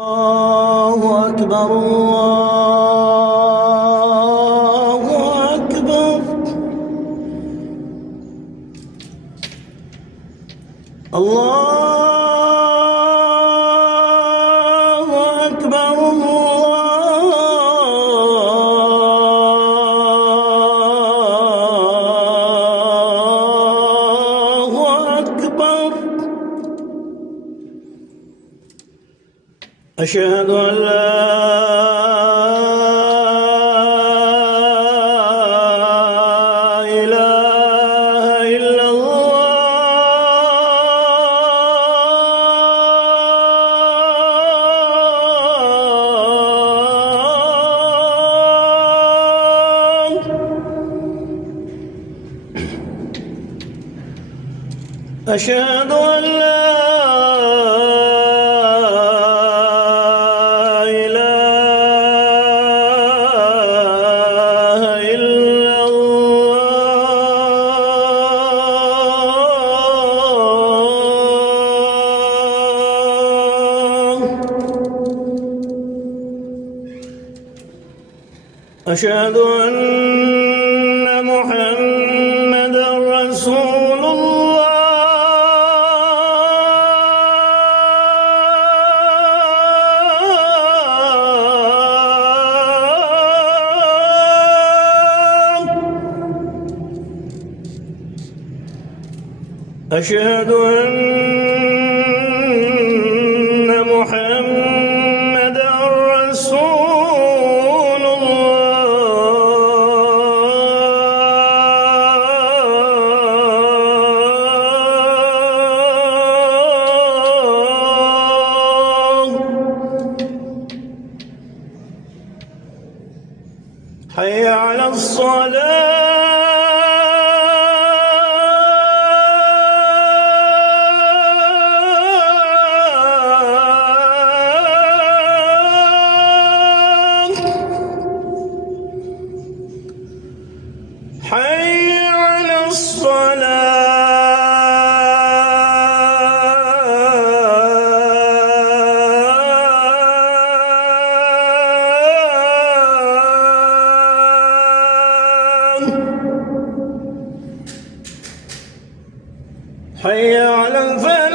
الله أكبر الله أكبر الله أكبر الله أكبر أشهد أن لا إله إلا الله أشهد أن لا أشهد أن محمدًا رسول الله أشهد أن محمدًا رسول حي على الصلاة حي على الصلاة حي على الفلاح